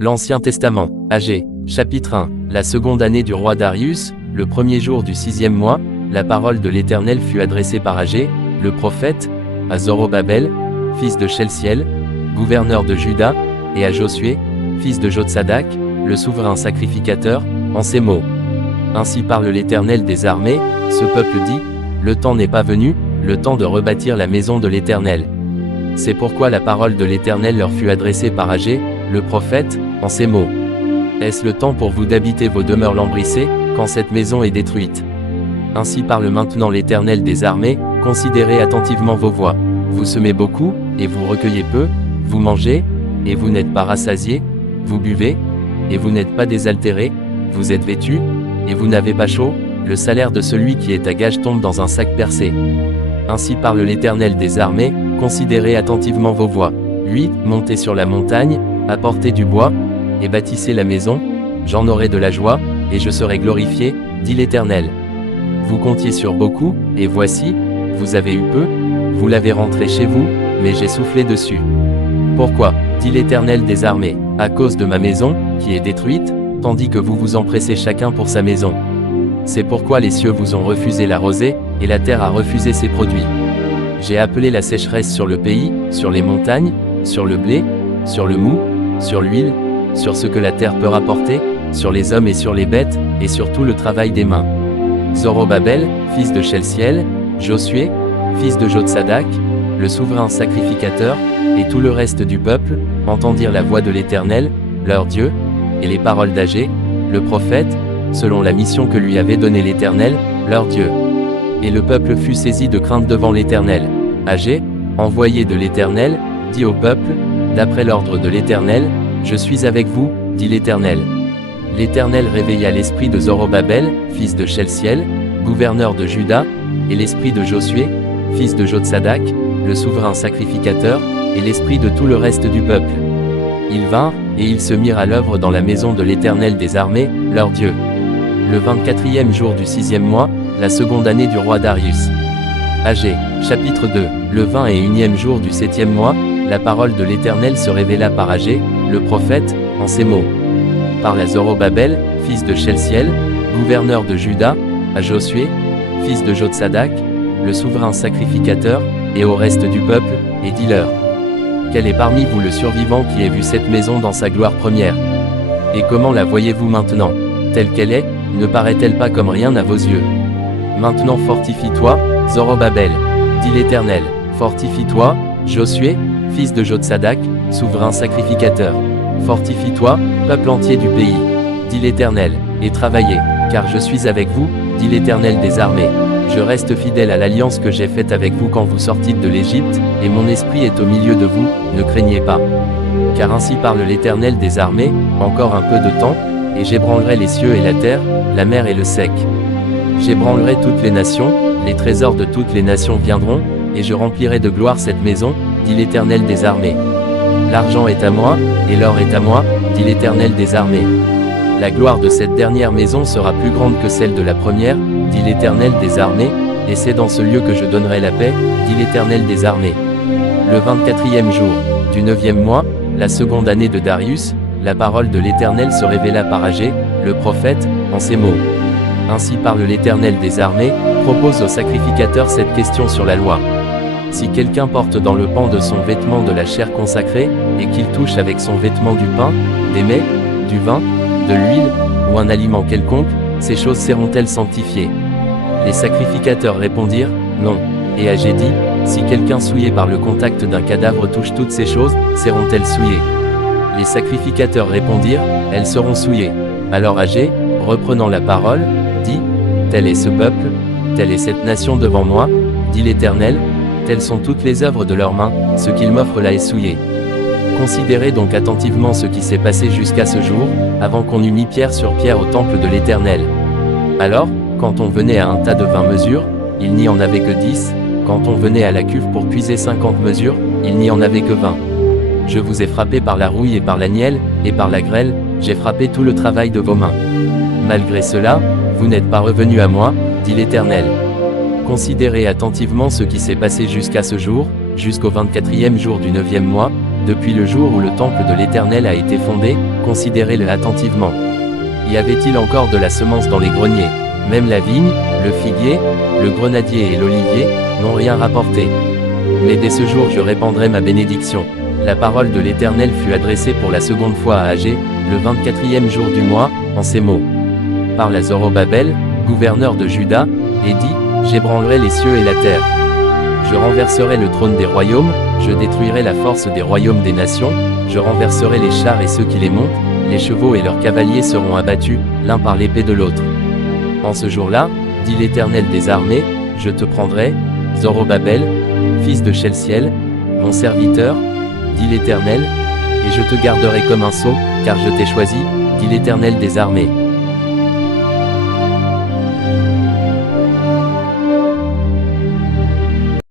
L'Ancien Testament, Agé, chapitre 1. La seconde année du roi Darius, le premier jour du 6e mois, la parole de l'Éternel fut adressée par Agé, le prophète, à Zorobabel, fils de Sheltiel, gouverneur de Juda, et à Josué, fils de Jotsadak, le souverain sacrificateur, en ces mots. Ainsi parle l'Éternel des armées, ce peuple dit, le temps n'est pas venu, le temps de rebâtir la maison de l'Éternel. C'est pourquoi la parole de l'Éternel leur fut adressée par Agé, le prophète, en ces mots. Est-ce le temps pour vous d'habiter vos demeures lambrissées, quand cette maison est détruite? Ainsi parle maintenant l'Éternel des armées, considérez attentivement vos voies. Vous semez beaucoup, et vous recueillez peu, vous mangez, et vous n'êtes pas rassasiés, vous buvez, et vous n'êtes pas désaltérés, vous êtes vêtus, et vous n'avez pas chaud, le salaire de celui qui est à gage tombe dans un sac percé. Ainsi parle l'Éternel des armées, considérez attentivement vos voies. 8. Montez sur la montagne, apportez du bois, et bâtissez la maison, j'en aurai de la joie, et je serai glorifié, dit l'Éternel. Vous comptiez sur beaucoup, et voici, vous avez eu peu, vous l'avez rentré chez vous, mais j'ai soufflé dessus. Pourquoi, dit l'Éternel des armées, à cause de ma maison, qui est détruite, tandis que vous vous empressez chacun pour sa maison. C'est pourquoi les cieux vous ont refusé la rosée, et la terre a refusé ses produits. J'ai appelé la sécheresse sur le pays, sur les montagnes, sur le blé, sur le mou, sur l'huile, sur ce que la terre peut rapporter, sur les hommes et sur les bêtes, et sur tout le travail des mains. Zorobabel, fils de Sheltiel, Josué, fils de Jotsadak, le souverain sacrificateur, et tout le reste du peuple, entendirent la voix de l'Éternel, leur Dieu, et les paroles d'Agé, le prophète, selon la mission que lui avait donnée l'Éternel, leur Dieu. Et le peuple fut saisi de crainte devant l'Éternel. Agé, envoyé de l'Éternel, dit au peuple, d'après l'ordre de l'Éternel, je suis avec vous, dit l'Éternel. L'Éternel réveilla l'esprit de Zorobabel, fils de Sheltiel, gouverneur de Juda, et l'esprit de Josué, fils de Jotsadak, le souverain sacrificateur, et l'esprit de tout le reste du peuple. Ils vinrent, et ils se mirent à l'œuvre dans la maison de l'Éternel des armées, leur Dieu. Le 24e jour du 6e mois, la seconde année du roi Darius. Agé, chapitre 2. Le 21e jour du 7e mois, la parole de l'Éternel se révéla par Agé, le prophète, en ces mots. Parle à Zorobabel, fils de Sheltiel, gouverneur de Juda, à Josué, fils de Jotsadak, le souverain sacrificateur, et au reste du peuple, et dis-leur. Quel est parmi vous le survivant qui ait vu cette maison dans sa gloire première? Et comment la voyez-vous maintenant? Telle qu'elle est, ne paraît-elle pas comme rien à vos yeux? Maintenant fortifie-toi, Zorobabel, dit l'Éternel, fortifie-toi, Josué, fils de Jotsadak, souverain sacrificateur. Fortifie-toi, peuple entier du pays, dit l'Éternel, et travaillez, car je suis avec vous, dit l'Éternel des armées. Je reste fidèle à l'alliance que j'ai faite avec vous quand vous sortîtes de l'Égypte, et mon esprit est au milieu de vous, ne craignez pas. Car ainsi parle l'Éternel des armées, encore un peu de temps, et j'ébranlerai les cieux et la terre, la mer et le sec. J'ébranlerai toutes les nations, les trésors de toutes les nations viendront, et je remplirai de gloire cette maison, dit l'Éternel des armées. L'argent est à moi, et l'or est à moi, dit l'Éternel des armées. La gloire de cette dernière maison sera plus grande que celle de la première, dit l'Éternel des armées, et c'est dans ce lieu que je donnerai la paix, dit l'Éternel des armées. Le 24e jour du 9e mois, la seconde année de Darius, la parole de l'Éternel se révéla par Agé, le prophète, en ces mots. Ainsi parle l'Éternel des armées, propose au sacrificateur cette question sur la loi. Si quelqu'un porte dans le pan de son vêtement de la chair consacrée, et qu'il touche avec son vêtement du pain, des mets, du vin, de l'huile, ou un aliment quelconque, ces choses seront-elles sanctifiées? Les sacrificateurs répondirent, non. Et Agé dit, si quelqu'un souillé par le contact d'un cadavre touche toutes ces choses, seront-elles souillées? Les sacrificateurs répondirent, elles seront souillées. Alors Agé, reprenant la parole, dit, tel est ce peuple, telle est cette nation devant moi, dit l'Éternel, telles sont toutes les œuvres de leurs mains, ce qu'ils m'offrent là est souillé. Considérez donc attentivement ce qui s'est passé jusqu'à ce jour, avant qu'on eût mis pierre sur pierre au temple de l'Éternel. Alors, quand on venait à un tas de 20 mesures, il n'y en avait que 10, quand on venait à la cuve pour puiser 50 mesures, il n'y en avait que 20. Je vous ai frappé par la rouille et par la nielle, et par la grêle, j'ai frappé tout le travail de vos mains. Malgré cela, vous n'êtes pas revenus à moi, dit l'Éternel. Considérez attentivement ce qui s'est passé jusqu'à ce jour, jusqu'au 24e jour du 9e mois, depuis le jour où le temple de l'Éternel a été fondé, considérez-le attentivement. Y avait-il encore de la semence dans les greniers? Même la vigne, le figuier, le grenadier et l'olivier, n'ont rien rapporté. Mais dès ce jour je répandrai ma bénédiction. La parole de l'Éternel fut adressée pour la seconde fois à Agé, le 24e jour du mois, en ces mots. Parle à Zorobabel, gouverneur de Juda, et dit, j'ébranlerai les cieux et la terre. Je renverserai le trône des royaumes, je détruirai la force des royaumes des nations, je renverserai les chars et ceux qui les montent, les chevaux et leurs cavaliers seront abattus, l'un par l'épée de l'autre. En ce jour-là, dit l'Éternel des armées, je te prendrai, Zorobabel, fils de Shelciel, mon serviteur, dit l'Éternel, et je te garderai comme un sceau, car je t'ai choisi, dit l'Éternel des armées.